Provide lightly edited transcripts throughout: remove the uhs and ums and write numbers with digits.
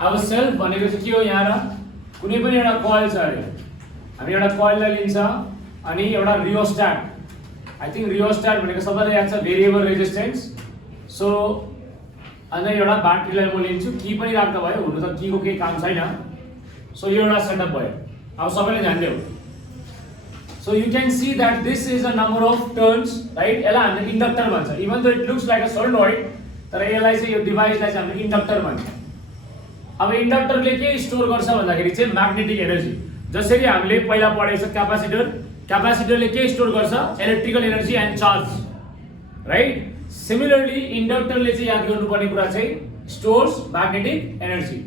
अब सेल्फ भनेको चाहिँ के हो यहाँ र कुनै पनि एउटा कोइल छ अरे हामी एउटा कोइललाई लिन्छ अनि एउटा रियोस्ट्याट आई थिंक रियोस्ट्याट भनेको सबैलाई याद छ भेरिएबल रेजिस्टेन्स सो अनि एउटा ब्याट्रीलाई म लिन्छु की पनि राख्दा भयो हुनु त कीको केही काम छैन सो यो एउटा सेटअप भयो अब सबैले ध्यान दियौ So you can see that this is a number of turns, right? यसलाई हामीले इन्डक्टर भन्छ even though it looks like a solenoid तर यसलाई चाहिँ यो डिभाइसलाई चाहिँ हामीले इन्डक्टर भन्छ अब इन्डक्टरले के स्टोर गर्छ भन्दाखेरि चाहिँ म्याग्नेटिक एनर्जी जसरी हामीले पहिला पढेको छ क्यापासिटरले के स्टोर गर्छ electrical energy and charge right similarly इन्डक्टरले चाहिँ याद गर्नुपर्ने कुरा चाहिँ stores magnetic energy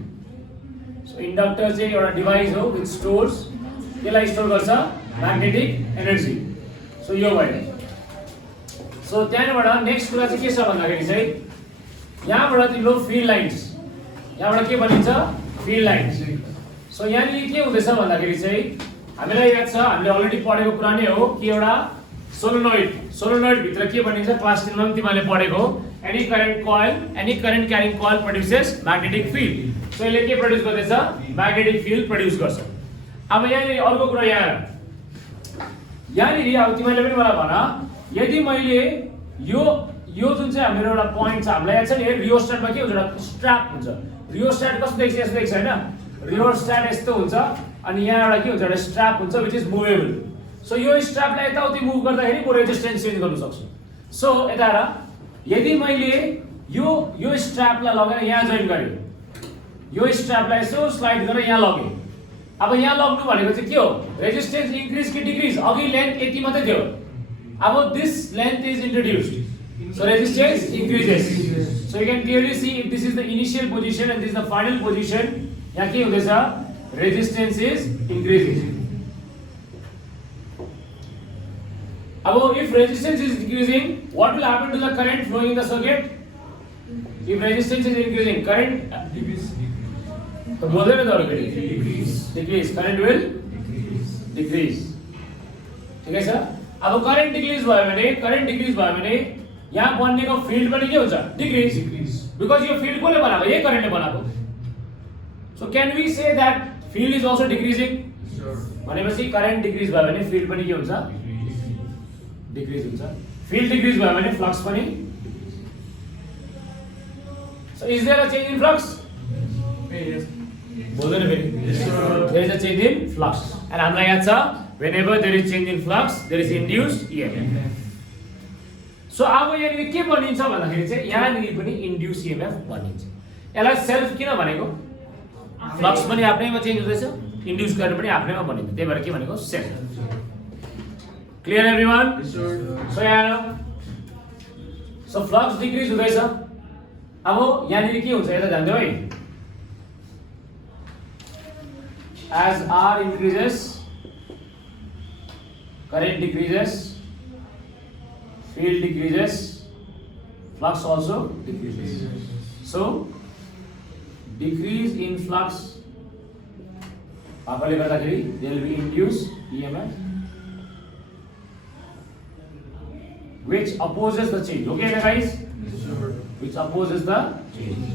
so inductor चाहिँ एउटा डिभाइस हो विच स्टोर्स यसलाई स्टोर गर्छ म्याग्नेटिक एनर्जी सो यो भयो सो त्यहाँबाट नेक्स्ट कुरा चाहिँ के छ भन्दाखेरि चाहिँ यहाँबाट तिम्रो फिल्ड लाइन्स यहाँबाट के भनिन्छ फिल्ड लाइन्स सो यहाँनिर के हुँदैछ भन्दाखेरि चाहिँ हामीलाई याद छ हामीले अलरेडी पढेको कुरा नै हो कि एउटा सोलोनोइड भित्र के भनिन्छ क्लास 10 मा तिमीले पढेको एनी करेन्ट क्यारिङ कोइल प्रोड्युसेस म्याग्नेटिक फिल्ड सो यसले के प्रोड्युस गर्दैछ म्याग्नेटिक फिल्ड प्रोड्युस गर्छ अब यहाँनिर अर्को कुरा यहाँनिर अब तिमीले पनि मलाई भन यदि मैले यो जुन चाहिँ हाम्रो एउटा पोइन्ट छ हामीलाई याद छ नि रियोस्ट्याटमा के हुन्छ एउटा स्ट्र्याप हुन्छ रियोस्ट्याट कस्तो देख्छ यस्तो देख्छ हैन रियोस्ट्याट यस्तो हुन्छ अनि यहाँ एउटा के हुन्छ एउटा स्ट्र्याप हुन्छ विच इज मुभेबल सो यो स्ट्र्यापलाई यताउति मुभ गर्दाखेरि म रेजिस्टेन्स चेन्ज गर्न सक्छु सो यता र यदि मैले यो स्ट्र्यापलाई लगेर यहाँ जोइन गरे यो स्ट्र्यापलाई यसो स्लाइड गरेर यहाँ लगे अब यहाँ लग्नु भनेको चाहिँ के हो रेजिस्टेन्स इन्क्रिज कि डिक्रिज अघि लेन्थ यति मात्रै थियो अब this length is introduced so resistance increases so you can clearly see if this is the initial position and this is the final position यहाँ के हुँदैछ रेजिस्टेन्स इज इन्क्रिजिङ अब if resistance is decreasing what will happen to the current flowing in the circuit if resistance is increasing current तो बोल्दैन त अरु फेरि decrease current will decrease ठीक छ अब करेन्ट डिक्रिज भयो भने यहाँ बन्नेको फिल्ड पनि के हुन्छ डिक्रिज बिकज यो फिल्ड कोले बनाएको यही करेन्टले बनाएको so can we say that field is also decreasing भनेपछि करेन्ट डिक्रिज भयो भने फिल्ड पनि के हुन्छ डिक्रिज हुन्छ फिल्ड डिक्रिज भयो भने फ्लक्स पनि so is there a change in flux बोल्दैन फेरि there is a change in flux and हामीलाई याद छ whenever there is change in flux there is induced EMF so अब यहाँनिर के बनिन्छ भन्दाखेरि चाहिँ यहाँनिर पनि induced EMF बनिन्छ यसलाई सेल्फ किन भनेको फ्लक्स पनि आफ्नैमा चेन्ज हुँदैछ इन्ड्युस करेन्ट पनि आफ्नैमा बनिन्छ त्यही भएर के भनेको सेल्फ क्लियर एभ्रीवन सो यहाँ सो फ्लक्स डिक्रिज हुँदैछ अब यहाँनिर के हुन्छ यता ध्यान दियौ है as R increases current decreases field decreases flux also decreases so decrease in flux पापाले गर्दाखेरि there will be induced EMF which opposes the change okay guys which opposes the change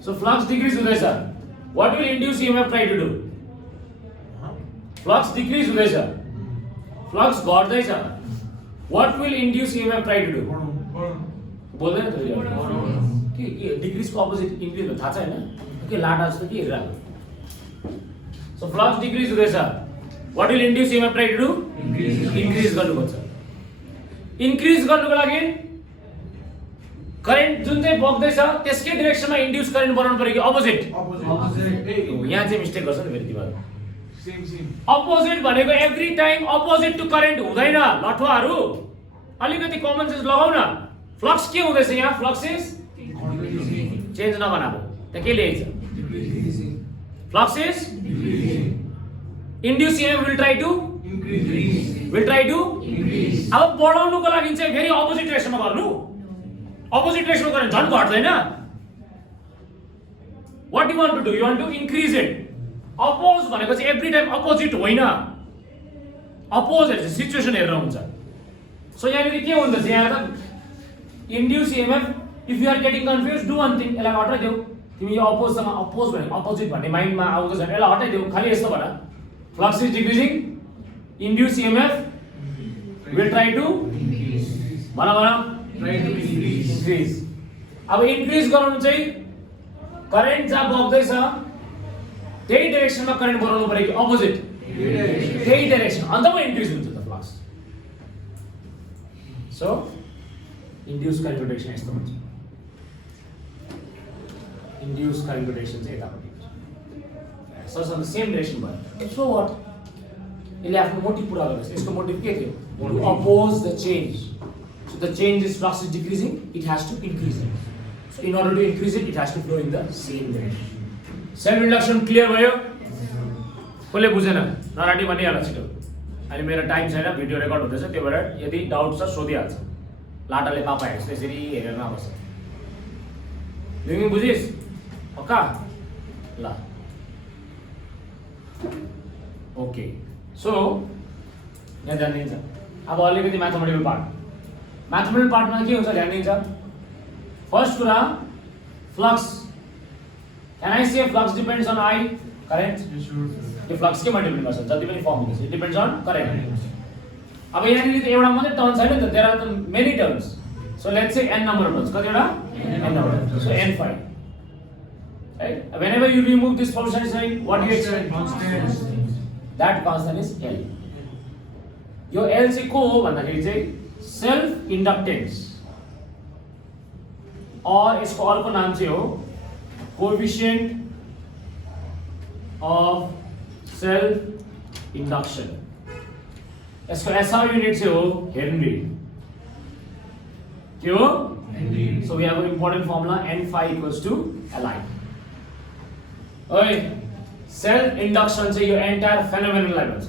so flux decrease हुँदैछ what will induce EMF try to do flux decrease हुँदैछ flux घट्दैछ what will induce EMF try to do बोल्दैन त के decrease को opposite increase हो थाहा छ हैन के लाटा जस्तो के हेरिरहेको सो फ्लक्स डिक्रिज हुँदैछ what will induce EMF try to do increase गर्नुपर्छ इन्क्रिज गर्नुको लागि करेन्ट जुन चाहिँ बग्दैछ त्यसकै डाइरेक्सनमा इन्ड्युस करेन्ट बनाउनु पर्यो कि अपोजिट यहाँ चाहिँ मिस्टेक गर्छ नि फेरि तिमीहरु सेम अपोजिट भनेको every time opposite to current हुँदैन लठुवाहरु अलिकति कमन सेन्स लगाउ न फ्लक्स के हुँदैछ यहाँ फ्लक्स इज चेन्ज नबनाको त के लेख्छ flux is induce EMF will try to increase अब बढाउनुको लागि चाहिँ फेरि अपोजिट डाइरेक्सनमा गर्नु अपोजिट डाइरेक्सनमा गर्ने झन् घट्दैन what you want to do you want to increase it oppose भनेको चाहिँ एभ्री टाइम अपोजिट होइन अपोजिट सिचुएसन हेरेर हुन्छ सो यहाँनिर के हुँदैछ यहाँ त induce EMF if you are getting confuse do one thing यसलाई हटाइदेऊ तिमी यो अपोजसँग अपोज भने अपोजिट भन्ने माइन्डमा आउँछ भने यसलाई हटाइदेऊ खाली यस्तो भन flux is decreasing induce EMF will try to भन इन्क्रिज अब इन्क्रिज गराउनु चाहिँ करेन्ट जहाँ बग्दैछ त्यही डाइरेक्सनमा करेन्ट बढाउनु पर्यो कि अपोजिट त्यही डाइरेक्सन अन्त पो इन्क्रिज हुन्छ त फ्लक्स सो इन्ड्युस करेन्टको डाइरेक्सन यस्तो हुन्छ इन्ड्युस करेन्टको डाइरेक्सन चाहिँ यतापट्टि हुन्छ सो द सेम डाइरेक्सन भयो सो वाट यसले आफ्नो मोटिभ पुरा गर्छ यसको मोटिभ के थियो to oppose the change so the change is flux is decreasing it has to increase so in order to increase it has to flow in the same direction self induction clear भयो कसले बुझेन नराटी भनिहाल छिटो अहिले मेरो time छैन video record हुँदैछ त्यो भएर यदि डाउट छ सोधिहाल्छ लाटाले पापा हेर्छ त्यसरी हेरेर नबस्छ तिमी बुझिस् पक्का ल ओके सो यहाँ ध्यान दिन्छ अब अलिकति म्याथमेटिकल पार्टमा के हुन्छ ध्यान दिन्छ फर्स्ट कुरा flux Can I say flux depends on I current? यो फ्लक्स के डिपेन्ड गर्छ जति पनि फर्म हुन्छ इट डिपेन्ड्स अन करेन्ट अब यहाँनिर त एउटा मात्रै टर्न छैन नि त there are the many turns so let's say n number turns कतिवटा n number so n5 right whenever you remove this portion is like what you expect constant that constant is L यो L चाहिँ को हो भन्दाखेरि चाहिँ self inductance और यसको अर्को नाम चाहिँ हो coefficient of self induction यसको SI unit चाहिँ हो हेनरी के हो Henry so we have an important formula n phi equals to Li ओए सेल्फ इंडक्शन चाहिँ यो एन्टायर फेनोमेननलाई भन्छ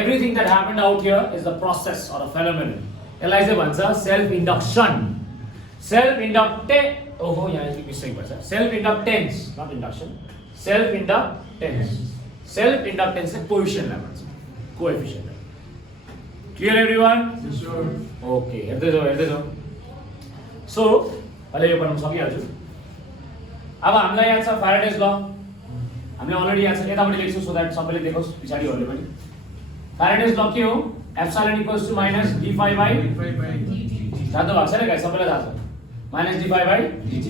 everything that happened out here is the process or a phenomenon यसलाई चाहिँ भन्छ सेल्फ इन्डक्सन सेल्फ इन्डक्टे ओहो यहाँ एक मिस्टेक भन्छ self inductance not induction self inductance चाहिँ कोएफिसिएन्टलाई भन्छ कोएफिसिएन्ट क्लियर एभ्रीवन ओके हेर्दै जाऊ सो अहिले यो बनाउन सकिहाल्छु अब हामीलाई याद छ फ्याराडेज ल हामीले अलरेडी याद छ यतापट्टि लेख्छु सो दैट सबैले देखोस् पछाडीहरुले पनि फ्याराडेज ल के हो epsilon equals to minus d phi by dt जान्नु भएको छैन गाइस सबैलाई थाहा छ minus d phi by dt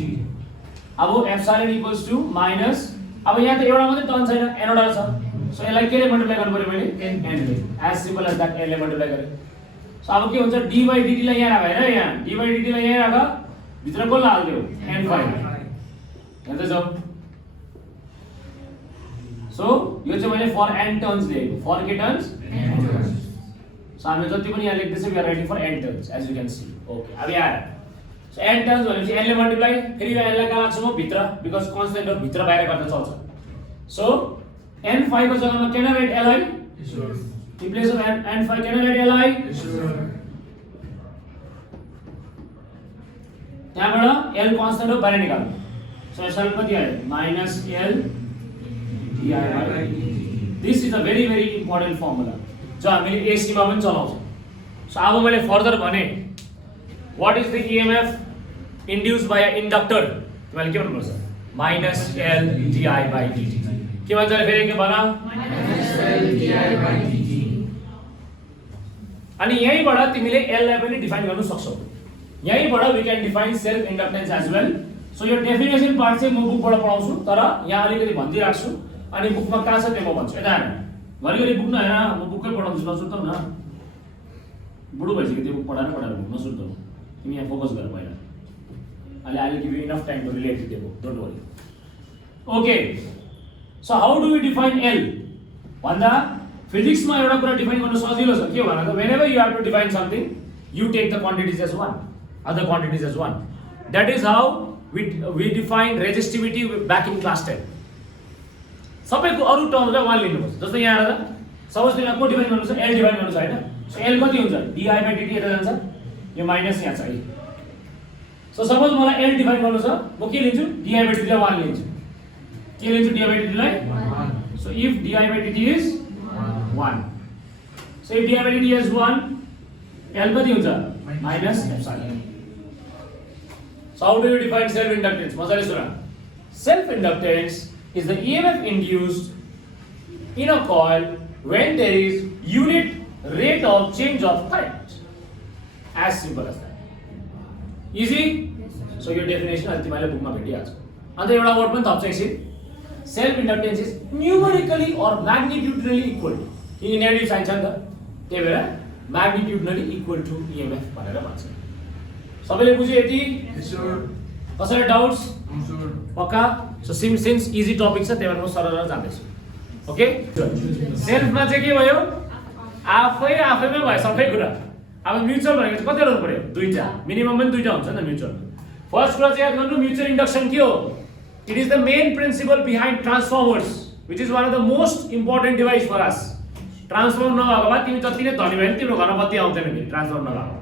अब एप्सिलन इक्वल्स टु माइनस अब यहाँ त एउटा मात्रै टर्न छैन n वटा छ सो यसलाई केले मल्टिप्लाई गर्नु पर्यो मैले n ले as simple as that n ले मल्टिप्लाई गरे सो अब के हुन्छ d by dt लाई यहाँ राख हैन यहाँ d by dt लाई यहाँ राख भित्र को हाल्दियो n phi हेर्दै जाऊ सो यो चाहिँ मैले फर n टर्न्स लेखेको फर के टर्न्स n टर्न्स सो हामी जति पनि यहाँ लेख्दै छौं we are writing for n turns as you can see okay अब यहाँ सो n टर्न्स भनेपछि n ले मल्टिप्लाई फेरि यो n लाई कहाँ लाग्छ म भित्र बिकज कन्स्टेन्ट हो भित्र बाहिर गर्दा चल्छ सो n phi को जग्गामा can I write li in place of n phi can I write li त्यहाँबाट l कन्स्टेन्ट हो बाहिर निकाल्नु सो यसले कति आयो minus l di by this is a very very important formula जो हामीले एसी मा पनि चलाउँछौं सो अब मैले फर्दर भने what is the EMF induced by a inductor तिमीले के भन्नुपर्छ minus l di by dt के भन्छ र फेरि के भन minus l di by dt अनि यहीबाट तिमीले l लाई पनि डिफाइन गर्न सक्छौ यहीबाट we can define self inductance as well so यो डेफिनेसन पार्ट चाहिँ म बुकबाट पढाउँछु तर यहाँ अलिकति भन्दै राख्छु अनि बुकमा कहाँ छ त्यो म भन्छु यता हेर घरिघरि बुक नहेर म बुकै पढाउँछु नसुर्ताउ न बुढो भइसक्यो त्यो बुक पढाएर नसुर्ताउ तिमी यहाँ फोकस गर पहिला अहिले I will give you enough time to relate with the book don't worry okay so how do we define L भन्दा फिजिक्समा एउटा कुरा डिफाइन गर्न सजिलो छ के भन्दा whenever you have to define something you take the quantities as one other quantities as one that is how we define resistivity back in class 10 सबैको अरु टर्मलाई वान लिनुपर्छ जस्तो यहाँ आएर सपोज तिमीलाई को डिफाइन गर्नु छ l डिफाइन गर्नु छ हैन सो l कति हुन्छ di by dt यता जान्छ यो माइनस यहाँ छ है सो सपोज मलाई l डिफाइन गर्नु छ म के लिन्छु di by dt लाई 1 लिन्छु के लिन्छु di by dt लाई 1 so if di by dt is 1 so if di by dt is 1 l कति हुन्छ minus epsilon So how do you define self-inductance? मजाले सुन. Self-inductance is the EMF induced in a coil when there is unit rate of change of current. As simple as that. Easy? So your definition ultimately book मा भेटिहाल्छ. अन्त एउटा word पनि थप्छ एकछिन. Self-inductance is numerically or magnitudinally equal. यो negative sign छ नि त. त्यही भएर magnitudinally equal to EMF भनेर भन्छ. सबैले बुझ्यो यति? कसैले डाउट्स? पक्का? सो सिन्स इजी टपिक छ त्यही भएर म सरल जान्दैछु. ओके? सेल्फमा चाहिँ के भयो? आफैमै भयो सबै कुरा. अब म्युचुअल भनेको चाहिँ कति गर्नु पर्यो? दुईटा. मिनिमम पनि दुईटा हुन्छ नि त म्युचुअल. फर्स्ट कुरा चाहिँ याद गर्नु म्युचुअल इन्डक्सन के हो? It is the main principle behind transformers, which is one of the most important device for us. Transform नभएको भए तिमी जति नै धनी भयो नि तिम्रो घरमा बत्ती आउँदैन नि ट्रान्सफर्म नभएको.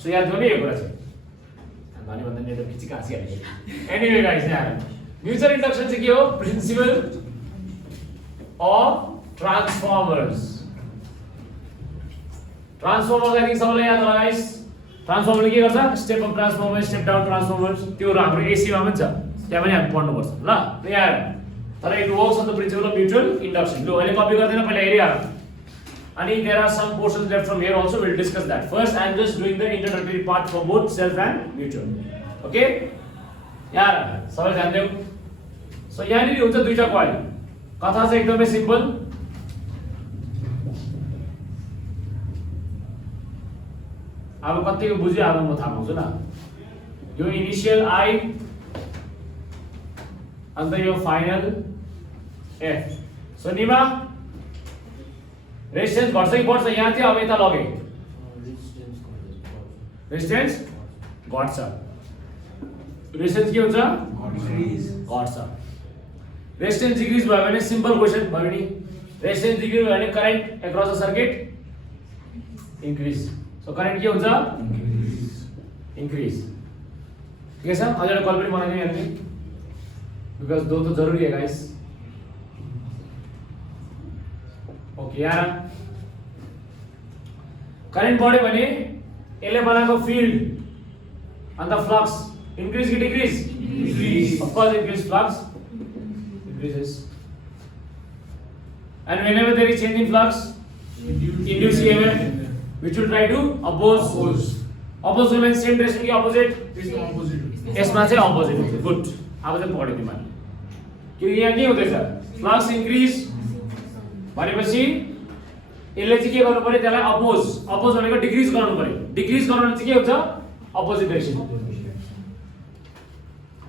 सो याद गर्नु यो कुरा चाहिँ. धनी भन्दा नि त पिचिक हाँसिहाल्यो. एनीवे गाइस यहाँ म्युचुअल इन्डक्सन चाहिँ के हो? Principle of transformers. Transformers I think सबैलाई याद होला गाइस. ट्रान्सफर्मरले के गर्छ? Step up transformer, step down transformers. त्यो हाम्रो एसी मा पनि छ. त्यहाँ पनि हामी पढ्नुपर्छ ल. यहाँ तर it works on the principle of mutual induction. लु अहिले कपी गर्दैन पहिला हेरिहालौँ. अनि there are some portions left from here also will discuss that. First I am just doing the introductory part for both self and mutual. Okay यार सबै ध्यान देऊ. सो यहाँनिर हुन्छ दुईटा कोइल. कथा चाहिँ एकदमै सिम्पल. अब कतिको बुझ्यो अब म थाहा पाउँछु न. यो इनिशियल आई अन्त यो final F. So Nima resistance घट्छ कि बढ्छ? यहाँ थियो अब यता लगे रेजिस्टेन्स घट्छ. रेजिस्टेन्स के हुन्छ? घट्छ. रेजिस्टेन्स डिक्रिज भयो भने सिम्पल क्वेशन भयो नि. रेजिस्टेन्स डिक्रिज भयो भने current across the circuit increase. So current के हुन्छ? इन्क्रिज. ठिक छ. अझ एउटा कल पनि बनाइदिनु यहाँ नि बिकॉज दो तो जरूरी है गाइस. ओके यार करेन्ट बढ्यो भने यसले बनाएको फिल्ड अन्त फ्लक्स इन्क्रिज कि decrease? Decrease. Of course increase. Flux increases and whenever there is change in flux induce EMF which will try to oppose means same direction ki opposite यसमा चाहिँ opposite हुन्छ. Good. अब चाहिँ पढ्यो तिमीले कि यहाँ के हुँदैछ? फ्लक्स इन्क्रिज भनेपछि यसले चाहिँ के गर्नु पर्यो? त्यसलाई अपोज भनेको डिक्रिज गर्नु पर्यो. डिक्रिज गर्नु चाहिँ के हुन्छ? Opposite direction.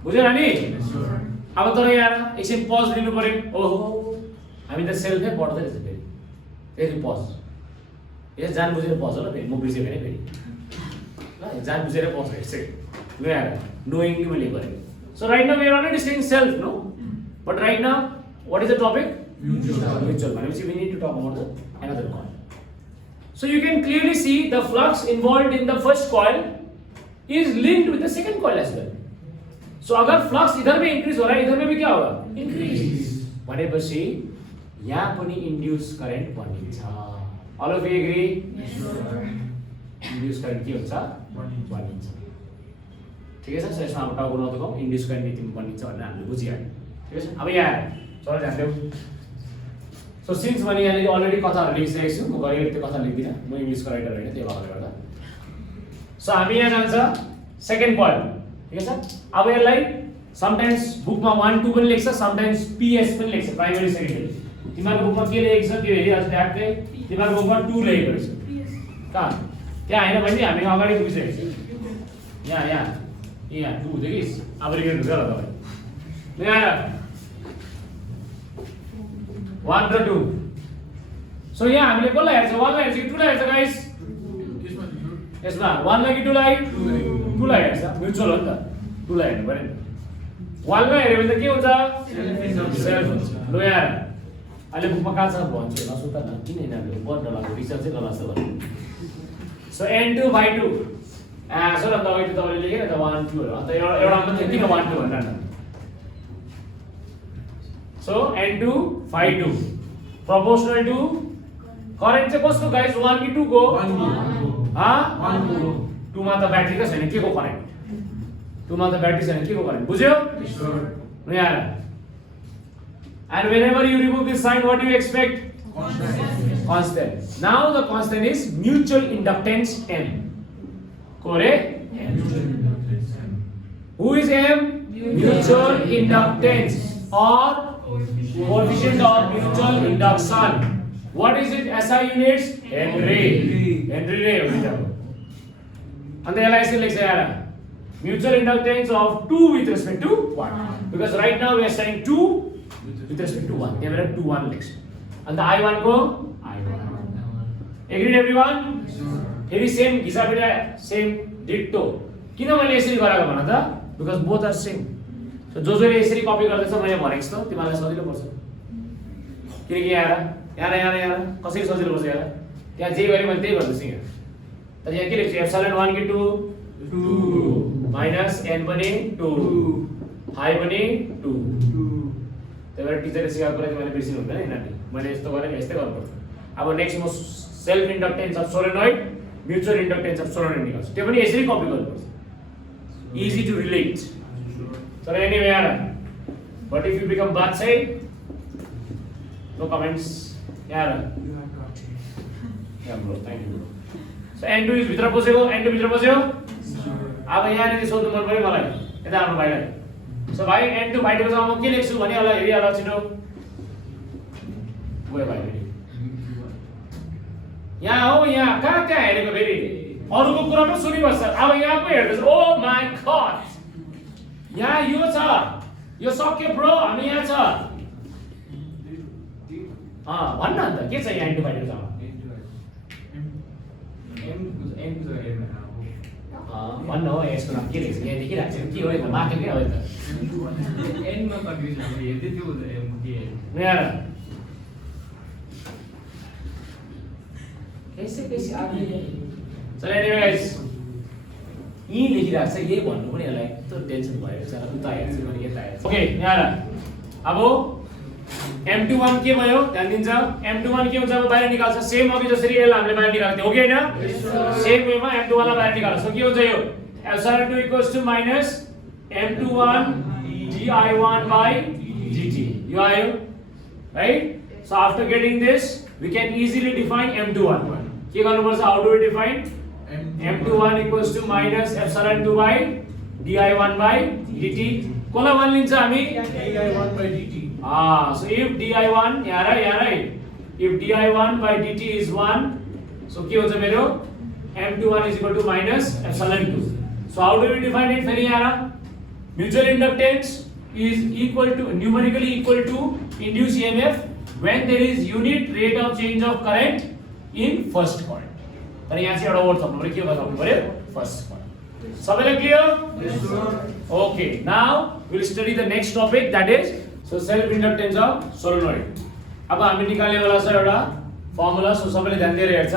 बुझ्यो नि? अब तर यहाँ एकछिन पज लिनु पर्यो. ओहो हामी त सेल्फै पढ्दै रहेछ फेरि. फेरि पज. यो जान बुझेर पज हो ल. फेरि म बुझेँ भने फेरि ल जान बुझेर पज हेर्छ. लो यार नोइङली मैले गरेँ. So right now we are already saying self no but right now what is the topic? Mutual. भनेपछि we need to talk about the another coil. So you can clearly see the flux involved in the first coil is linked with the second coil as well. So अगर flux इधर में increase हो रहा है इधर में भी क्या होगा? इंक्रीज. भनेपछि यहाँ पनि इन्ड्युस करेन्ट बनिन्छ. All of you agree? Induce current के हुन्छ? बनिन्छ. ठिकै छ. सो यसमा अब टाउको नदुखाऊ. इन्ड्युस करेन्ट यति बनिन्छ भनेर हामीले बुझिहाल्यौँ. ठिकै छ. अब यहाँ चलो ध्यान देऊ. सो सिन्स मैले यहाँनिर अलरेडी कथाहरू लेखिसकेको छु. म गएर त्यो कथा लेख्दिनँ. म इङ्ग्लिसको राइटर होइन त्यो भएर गर्दा. सो हामी यहाँ जान्छ सेकेन्ड कॉइल. ठीक है सर. अब यसलाई समटाइम्स बुकमा 1 2 पनि लेख्छ, समटाइम्स पीएस पनि लेख्छ, प्राइमरी सेकेन्डरी. तिमीहरूको बुकमा के लेखेको छ त्यो हेरिहाल्छ ट्याक्कै. तिमीहरूको बुकमा 2 लेखेको रहेछ. कहाँ? त्यहाँ हैन भने हामी अगाडि बुझिसकेको छ. यहाँ 2 देखिस. अब रिग्रेट हुन्छ होला तपाईँ. यहाँ 1 र 2. सो यहाँ हामीले कसलाई हेर्छ? 1 लाई हेर्छ कि 2 लाई हेर्छ गाइस? यसमा 1 लाई कि 2 लाई? 2 लाई हेर्छ. म्युचुअल हो नि त. 2 लाई हेर्नु पर्यो. 1 लाई हेर्यो भने त के हुन्छ? सेल्फ हुन्छ. लो यार अहिले बुकमा कहाँ छ भन्छु नसुता न. किन यिनीहरूले पढ्न लाग्यो? रिसर्चै गर्न छ भने. सो N2/2 सो र तपाईले लेखेर त 1 2 हो. अन्त एउटा मात्रै किन 1 2 भनेर न. So N2/2 proportional to current चाहिँ कसको गाइस? 1 कि 2 को? 1 को. 2 मा त ब्याट्री त छैन. के को करेन्ट? 2 मा त ब्याट्री छैन के को करेन्ट बुझ्यो न यार and whenever you remove this sign what do you expect constant now the constant is mutual inductance M correct who is M mutual inductance or coefficient of mutual induction what is it SI units Henry रे हो नि and the LIC likes यार mutual inductance of 2 with respect to 1 because right now we are studying 2 with respect to 1 they were 2 1 likes and the I1 go I1 agreed everyone फेरि same घिसापिटा same डिक्टो किन मैले यसरी गरेको भन त because both are same so जसले यसरी कपी गर्दैछ मैले भनेको छु त तिमीलाई सजिलो पर्छ किनकि यहाँ कसरी सजिलो पर्छ यहाँ त्यहाँ जे गरे मैले त्यही गर्दैछु यहाँ तर यहाँ के लेख्छु एप्सिलन 1 कि 2 2 माइनस n पनि 2 फाइ पनि 2 त्यही भएर टिचरले सिकाएको कुरा चाहिँ मैले बिर्सिनु हुँदैन यिनीहरूले मैले यस्तो गरेँ यस्तै गर्नुपर्छ अब नेक्स्ट म self inductance of solenoid mutual inductance of solenoid निकाल्छु त्यो पनि यसरी कपी गर्नुपर्छ इजी टु रिलेट तर एनीवे यार बट इफ यु बिकम बादशाह नो कमेन्ट्स यार या bro thank you so n2 is भित्र पसेको n2 भित्र पस्यो अब यहाँ नि सोध्नु मन पर्यो मलाई यता आफ्नो भाइलाई सो भाइ n2 बाहिरको छ म के लेख्छु भने होला हेरि होला छिटो गयो भाइ यहाँ हो यहाँ कहाँ हेरेको फेरि अरूको कुरा पनि सुनिबस्छ अब यहाँ पो हेर्दैछ ओ माय गॉड यहाँ यो छ यो सक्यो ब्रो हामी यहाँ छ भन्न अन्त के छ यहाँ n2 बाहिरको छ भन्न हो यसको नाम के लेख्छ यहाँ देखिरहेको छ के हो यता माथि के हो यता एनमा कन्फ्युज हामीले हेर्दै थियो के यहाँ कैसे आगे चलो एनीवेज यही लेखिरहेको छ यही भन्नु पनि यसलाई यस्तो टेन्सन भयो चला उता हेर्छु भने यता हेर्छु ओके यहाँ अब M21 के भयो ध्यान दिन्छ M21 के हुन्छ अब बाहिर निकाल्छ सेम अघि जसरी यसलाई हामीले बाहिर निकालेको थियो हो कि हैन सेम वेमा M21 लाई बाहिर निकाल्छ सो के हुन्छ यो Epsilon2 minus M21 di1 by dt यो आयो right so after getting this we can easily define M21 के गर्नुपर्छ how do we define M21 equals to minus Epsilon2 by di1 by dt Cola मान लिन्छ हामी di1 by dt so if di1 यहाँ if di1 by dt is 1 so के हुन्छ मेरो M21 is equal to minus Epsilon2 so how do we define it फेरि यहाँ mutual inductance is equal to numerically equal to induced EMF when there is unit rate of change of current in first coil तर यहाँ चाहिँ एउटा word थप्नु पर्यो के थप्नु पर्यो फर्स्ट coil सबैलाई clear yes sir okay now we'll study the next topic that is so self inductance of solenoid अब हामी निकाल्ने वाला छ एउटा फर्मुला सो सबैले ध्यान दिएर हेर्छ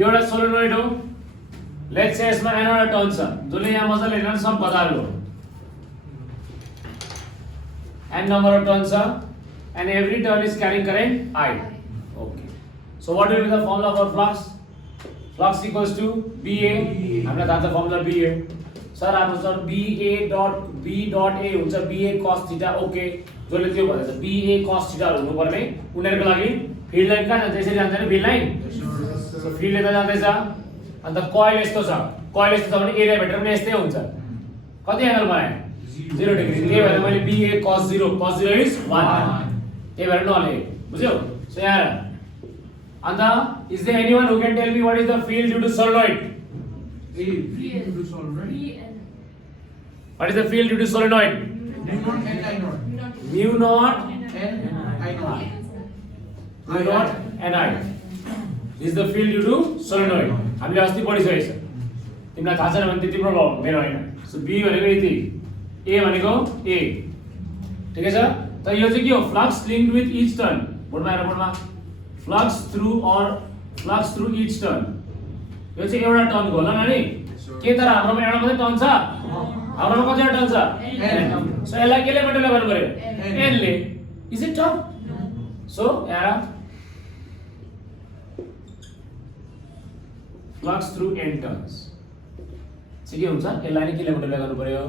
यो एउटा solenoid हो लेट्स से यसमा एनोड टर्न छ जसले यहाँ मजाले हेर्न सब बताएको n number of turns and every turn is carrying current I okay so what will be the formula for flux equals to BA हामीलाई थाहा छ formula BA सर हाम्रो sir BA dot B dot A हुन्छ BA cos theta okay जसले त्यो भन्दैछ BA cos theta हुनु पर्ने उनीहरुको लागि फिल्ड लाइन कहाँ जान्छ यसरी जान्छ नि फिल्ड लाइन सो फिल्ड यता जाँदैछ अन्त कोइल यस्तो छ भने एरिया भेक्टर पनि यस्तै हुन्छ कति एंगल बनाए 0 डिग्री त्यही भएर मैले BA cos 0 is 1 त्यही भएर नले बुझ्यौ सो यहाँ अन्त is there anyone who can tell me what is the field due to solenoid due to solenoid what is the field due to solenoid mu naught n I this is the field due to solenoid हामीले अस्ति पढिसकेको छ तिमीलाई थाहा छैन भने तिम्रो problem मेरो हैन सो B भनेको यति A भनेको A ठिकै छ त यो चाहिँ के हो flux linked with each turn बोर्डमा फ्लक्स थ्रु ईच टर्न यो चाहिँ एउटा टर्न होला नानी के तर हाम्रोमा एउटा मात्रै टर्न छ हाम्रोमा कतिवटा टर्न छ सो यसलाई केले मल्टिप्लाई गर्नु पर्यो n ले इज इट टर्न सो यहाँ flux through n turns चाहिँ के हुन्छ यसलाई नि केले मल्टिप्लाई गर्नु पर्यो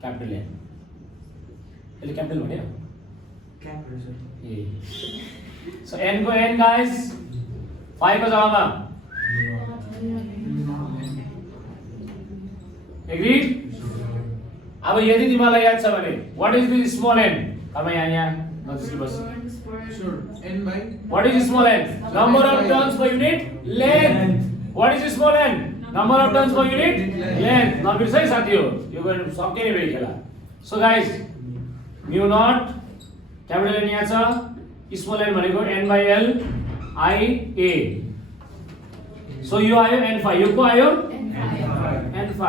क्यापिटल एन यसले क्यापिटल भन्यो capital sir A so N को एन गाइस 5 को जग्गामा एग्री अब यदि तिमीलाई याद छ भने what is the small n अब यहाँ नजिक बस sure n by what is small n number of turns per unit length what is small n number of turns per unit length न बिर्सै साथीहरु यो गर्न सक्कै नै भेइ खेला so guys mu naught capital N यहाँ छ small n भनेको n by l I a so यो आयो n5 यो को आयो n5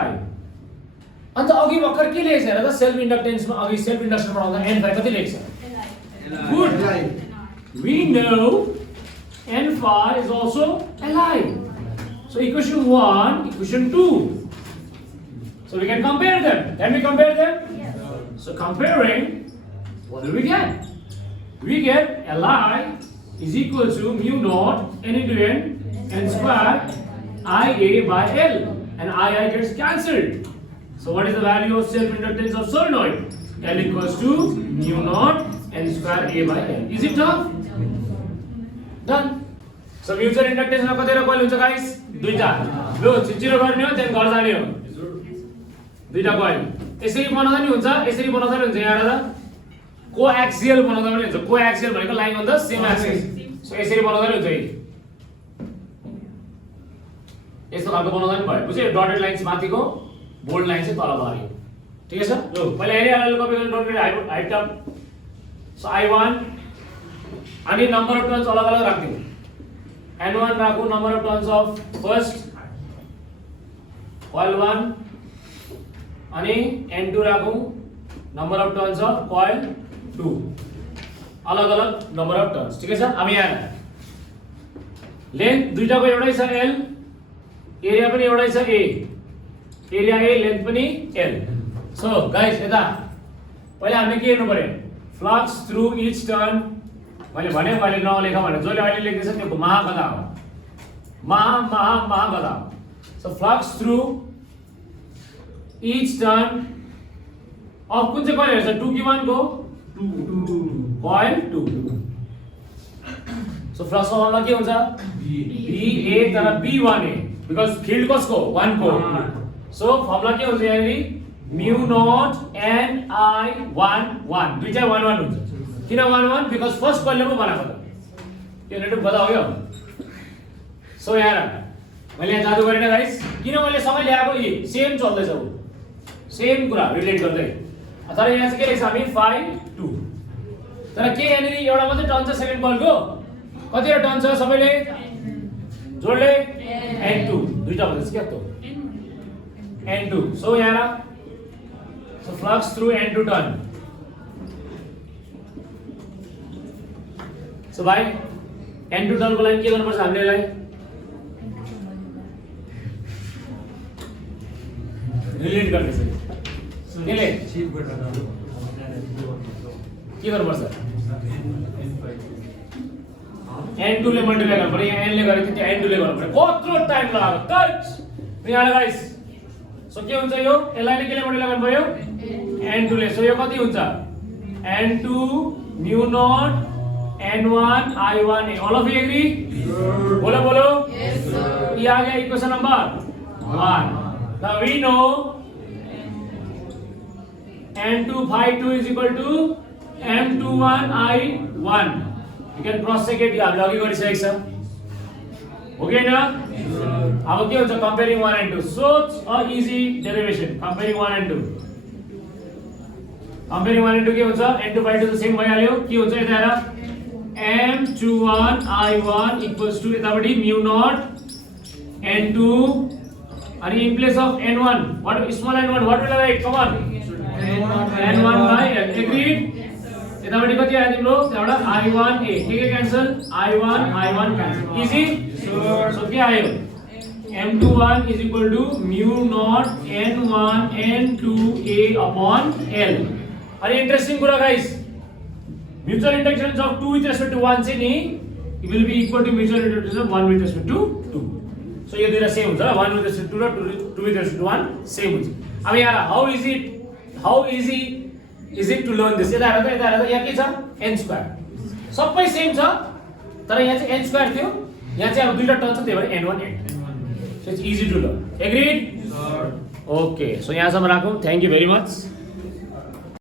अन्त अघि भर्खर के लेखेछ हेर त सेल्फ इन्डक्टेन्समा अघि सेल्फ इन्डक्सन पढाउँदा n5 कति लेख्छ good we know n5 is also li so equation 1 equation 2 so we can compare them yes. So comparing what do we get li is equal to mu naught n into n square ia by l and I gets cancelled so what is the value of self inductance of solenoid l equals to mu naught n square a by l is it tough done so mutual inductance मा कतिवटा कोइल हुन्छ guys दुईटा लो छिचिरो गर्ने हो त्यहाँ घर जाने हो दुईटा कोइल यसरी बनाउँदा नि हुन्छ यसरी बनाउँदा नि हुन्छ यहाँ र को एक्सियल बनाउँदा पनि हुन्छ को एक्सियल भनेको line on the same axis so यसरी बनाउँदा नि हुन्छ यस्तो खालको बनाउँदा नि भयो बुझ्यो डटेड लाइन्स माथिको बोल्ड लाइन चाहिँ तल झर्यो ठीक छ लो पहिला एरियालाई कपी गरेर नोट गरी हाइट टप so I1 अनि number of turns अलग अलग राख्दिनु N1 राखु number of turns of first coil 1 अनि N2 राखु number of turns of coil 2 अलग अलग number of turns ठीक छ अब यहाँ लेन्थ दुईटाको एउटै छ L एरिया पनि एउटै छ A एरिया A लेन्थ पनि L so guys यता पहिला हामीले के हेर्नु पर्यो flux through each turn मैले भने मैले नलेख भने जसले अहिले लेख्दैछ त्यो महागधा हो महागधा हो so flux through each turn of कुन चाहिँ coil हेर्छ 2 कि 1 को 2 coil 2 so flux फर्मुला के हुन्छ B A तर B1A because field कसको 1 को so फर्मुला के हुन्छ यहाँ mu naught n I 1 1 दुईटा 1 1 हुन्छ किन 1 1 because फर्स्ट coil ले पो बनाएको त यो नेटवर्क बदा हो यो सो यहाँ मैले यहाँ जादु गरेन गाइस किन मैले सँगै ल्याएको यी सेम चल्दै छ सेम कुरा रिलेट गर्दै तर यहाँ चाहिँ के लेख्छ हामी 5 2 तर के यहाँनिर एउटा मात्रै टर्न छ सेकेन्ड coilको कतिवटा टर्न छ सबैले जोडले n2 दुईटा भन्दैछ के त n2 सो यहाँ so flux through n2 turn so भाइ n2 turn को लागि के गर्नुपर्छ हामीले यसलाई रिलेट गर्दैछ केले के गर्नुपर्छ n2 ले मल्टिप्लाई गर्नु पर्यो यहाँ n ले गरेको त्यो n2 ले गर्नु पर्यो कत्रो टाइम लाग्यो टच यहाँ गाइस सो के हुन्छ यो यसलाई नि केले मल्टिप्लाई गर्नु पर्यो n2 ले सो यो कति हुन्छ n2 mu naught n1 I1 A all of you agree बोलो yes sir ये आ गया equation number 1 now we know n2 phi 2 is equal to m21 I1 you can cross check it यहाँ लगी गरिसकेको छ हो कि हैन अब के हुन्छ comparing 1 and 2 so a easy derivation comparing 1 and 2 comparing 1 and 2 के हुन्छ n2 phi 2 त सेम भइहाल्यो के हुन्छ यता हेर m21 I1 equals to यतापटि mu naught n2 अनि in place of n1 what small n1 what will I write come on n1 by l agreed यतापटि कति आयो तिम्रो त्यहाँबाट I1 A के cancel I1 cancel easy so के आयो m21 is equal to mu naught n1 n2 A upon l अनि interesting कुरा guys mutual inductance of 2 with respect to 1 चाहिँ नि it will be equal to mutual inductance of 1 with respect to 2 so यो दुईटा same हुन्छ 1 with respect to र 2 with respect to 1 same हुन्छ अब यहाँ how easy is it to learn this यता हेर त यहाँ के छ n स्क्वायर सबै सेम छ तर यहाँ चाहिँ n स्क्वायर थियो यहाँ चाहिँ अब दुईटा टर्म छ त्यही भएर n1 n2 so it's easy to learn agreed Sir. Okay so यहाँसम्म राखौँ थ्याङ्क यू भेरी मच